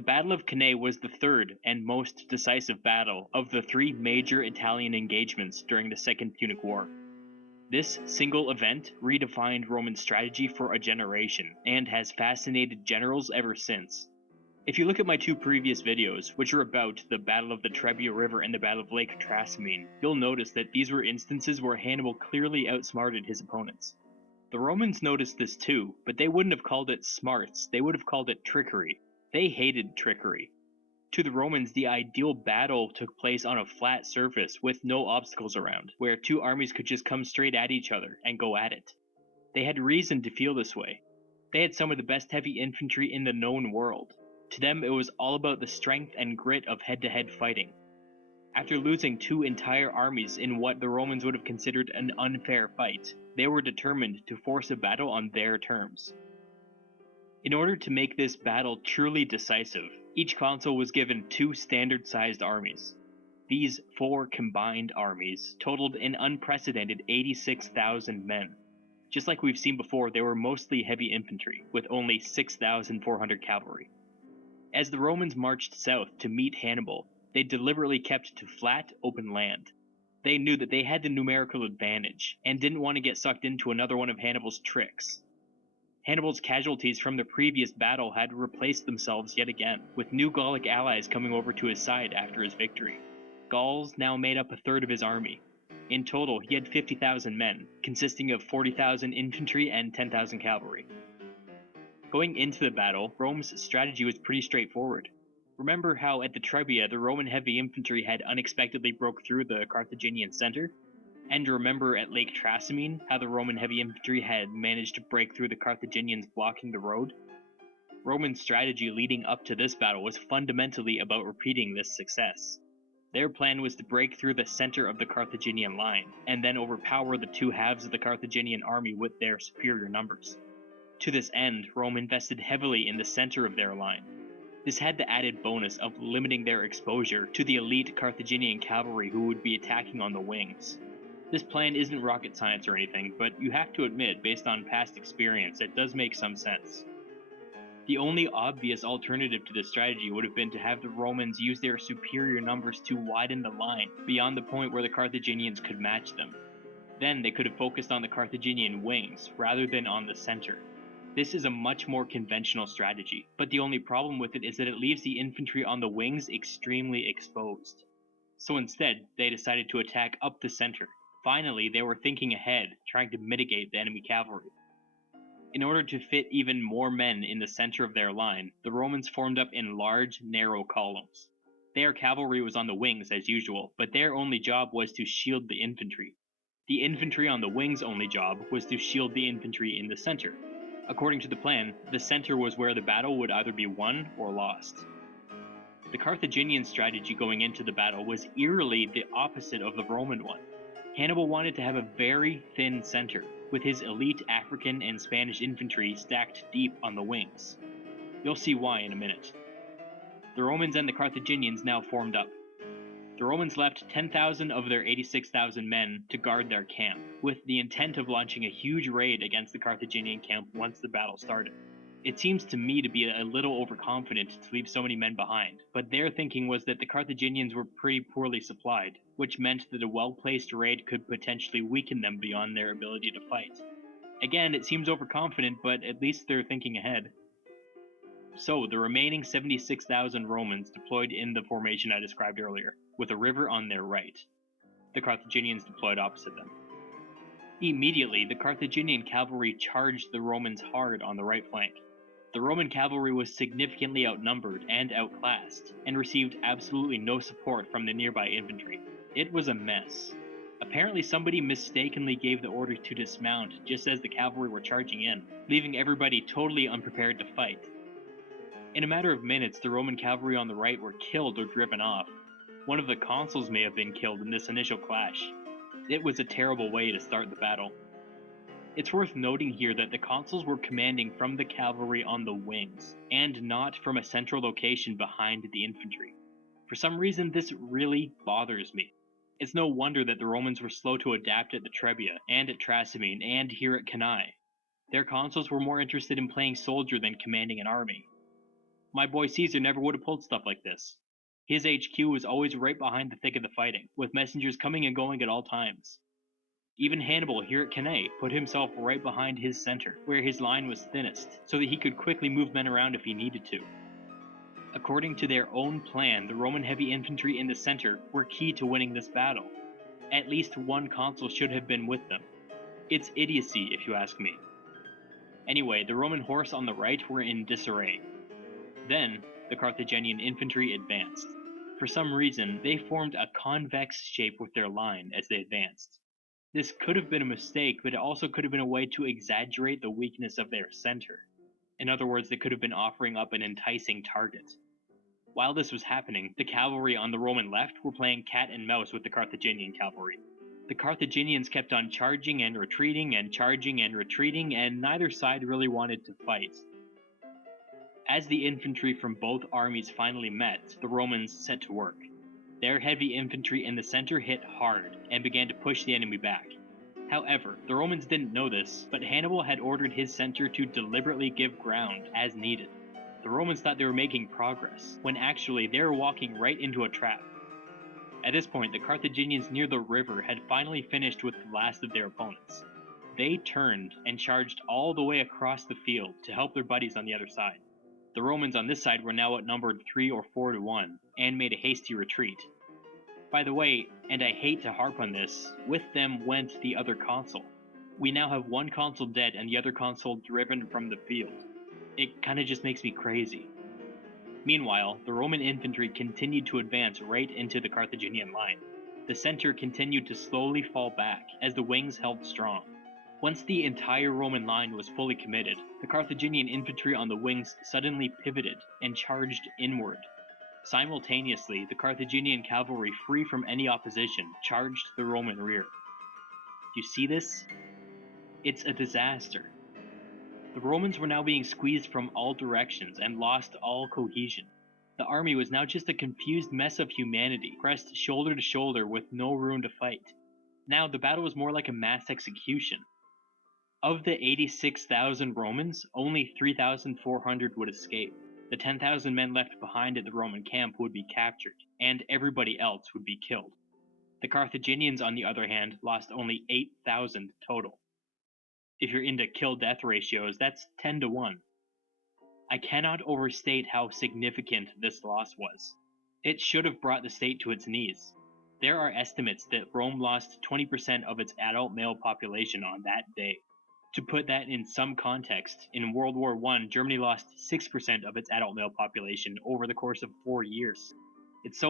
The Battle of Cannae was the third and most decisive battle of the three major Italian engagements during the Second Punic War. This single event redefined Roman strategy for a generation and has fascinated generals ever since. If you look at my two previous videos, which are about the Battle of the Trebia River and the Battle of Lake Trasimene, you'll notice that these were instances where Hannibal clearly outsmarted his opponents. The Romans noticed this too, but they wouldn't have called it smarts, they would have called it trickery. They hated trickery. To the Romans, the ideal battle took place on a flat surface with no obstacles around, where two armies could just come straight at each other and go at it. They had reason to feel this way. They had some of the best heavy infantry in the known world. To them, it was all about the strength and grit of head-to-head fighting. After losing two entire armies in what the Romans would have considered an unfair fight, they were determined to force a battle on their terms. In order to make this battle truly decisive, each consul was given two standard-sized armies. These four combined armies totaled an unprecedented 86,000 men. Just like we've seen before, they were mostly heavy infantry, with only 6,400 cavalry. As the Romans marched south to meet Hannibal, they deliberately kept to flat, open land. They knew that they had the numerical advantage, and didn't want to get sucked into another one of Hannibal's tricks. Hannibal's casualties from the previous battle had replaced themselves yet again, with new Gallic allies coming over to his side after his victory. Gauls now made up a third of his army. In total, he had 50,000 men, consisting of 40,000 infantry and 10,000 cavalry. Going into the battle, Rome's strategy was pretty straightforward. Remember how at the Trebia, the Roman heavy infantry had unexpectedly broke through the Carthaginian center? And remember at Lake Trasimene, how the Roman heavy infantry had managed to break through the Carthaginians blocking the road? Roman strategy leading up to this battle was fundamentally about repeating this success. Their plan was to break through the center of the Carthaginian line, and then overpower the two halves of the Carthaginian army with their superior numbers. To this end, Rome invested heavily in the center of their line. This had the added bonus of limiting their exposure to the elite Carthaginian cavalry who would be attacking on the wings. This plan isn't rocket science or anything, but you have to admit, based on past experience, it does make some sense. The only obvious alternative to this strategy would have been to have the Romans use their superior numbers to widen the line beyond the point where the Carthaginians could match them. Then they could have focused on the Carthaginian wings rather than on the center. This is a much more conventional strategy, but the only problem with it is that it leaves the infantry on the wings extremely exposed. So instead, they decided to attack up the center. Finally, they were thinking ahead, trying to mitigate the enemy cavalry. In order to fit even more men in the center of their line, the Romans formed up in large, narrow columns. Their cavalry was on the wings as usual, but their only job was to shield the infantry. The infantry on the wings' only job was to shield the infantry in the center. According to the plan, the center was where the battle would either be won or lost. The Carthaginian strategy going into the battle was eerily the opposite of the Roman one. Hannibal wanted to have a very thin center, with his elite African and Spanish infantry stacked deep on the wings. You'll see why in a minute. The Romans and the Carthaginians now formed up. The Romans left 10,000 of their 86,000 men to guard their camp, with the intent of launching a huge raid against the Carthaginian camp once the battle started. It seems to me to be a little overconfident to leave so many men behind, but their thinking was that the Carthaginians were pretty poorly supplied, which meant that a well-placed raid could potentially weaken them beyond their ability to fight. Again, it seems overconfident, but at least they're thinking ahead. So, the remaining 76,000 Romans deployed in the formation I described earlier, with a river on their right. The Carthaginians deployed opposite them. Immediately, the Carthaginian cavalry charged the Romans hard on the right flank. The Roman cavalry was significantly outnumbered and outclassed, and received absolutely no support from the nearby infantry. It was a mess. Apparently somebody mistakenly gave the order to dismount just as the cavalry were charging in, leaving everybody totally unprepared to fight. In a matter of minutes, the Roman cavalry on the right were killed or driven off. One of the consuls may have been killed in this initial clash. It was a terrible way to start the battle. It's worth noting here that the consuls were commanding from the cavalry on the wings, and not from a central location behind the infantry. For some reason, this really bothers me. It's no wonder that the Romans were slow to adapt at the Trebia, and at Trasimene, and here at Cannae. Their consuls were more interested in playing soldier than commanding an army. My boy Caesar never would have pulled stuff like this. His HQ was always right behind the thick of the fighting, with messengers coming and going at all times. Even Hannibal here at Cannae put himself right behind his center, where his line was thinnest, so that he could quickly move men around if he needed to. According to their own plan, the Roman heavy infantry in the center were key to winning this battle. At least one consul should have been with them. It's idiocy, if you ask me. Anyway, the Roman horse on the right were in disarray. Then, the Carthaginian infantry advanced. For some reason, they formed a convex shape with their line as they advanced. This could have been a mistake, but it also could have been a way to exaggerate the weakness of their center. In other words, they could have been offering up an enticing target. While this was happening, the cavalry on the Roman left were playing cat and mouse with the Carthaginian cavalry. The Carthaginians kept on charging and retreating and charging and retreating, and neither side really wanted to fight. As the infantry from both armies finally met, the Romans set to work. Their heavy infantry in the center hit hard and began to push the enemy back. However, the Romans didn't know this, but Hannibal had ordered his center to deliberately give ground as needed. The Romans thought they were making progress, when actually they were walking right into a trap. At this point, the Carthaginians near the river had finally finished with the last of their opponents. They turned and charged all the way across the field to help their buddies on the other side. The Romans on this side were now outnumbered 3 or 4 to 1, and made a hasty retreat. By the way, and I hate to harp on this, with them went the other consul. We now have one consul dead and the other consul driven from the field. It kinda just makes me crazy. Meanwhile, the Roman infantry continued to advance right into the Carthaginian line. The center continued to slowly fall back as the wings held strong. Once the entire Roman line was fully committed, the Carthaginian infantry on the wings suddenly pivoted and charged inward. Simultaneously, the Carthaginian cavalry, free from any opposition, charged the Roman rear. You see this? It's a disaster. The Romans were now being squeezed from all directions and lost all cohesion. The army was now just a confused mess of humanity, pressed shoulder to shoulder with no room to fight. Now the battle was more like a mass execution. Of the 86,000 Romans, only 3,400 would escape. The 10,000 men left behind at the Roman camp would be captured, and everybody else would be killed. The Carthaginians, on the other hand, lost only 8,000 total. If you're into kill-death ratios, that's 10 to 1. I cannot overstate how significant this loss was. It should have brought the state to its knees. There are estimates that Rome lost 20% of its adult male population on that day. To put that in some context, in World War I, Germany lost 6% of its adult male population over the course of 4 years. It's so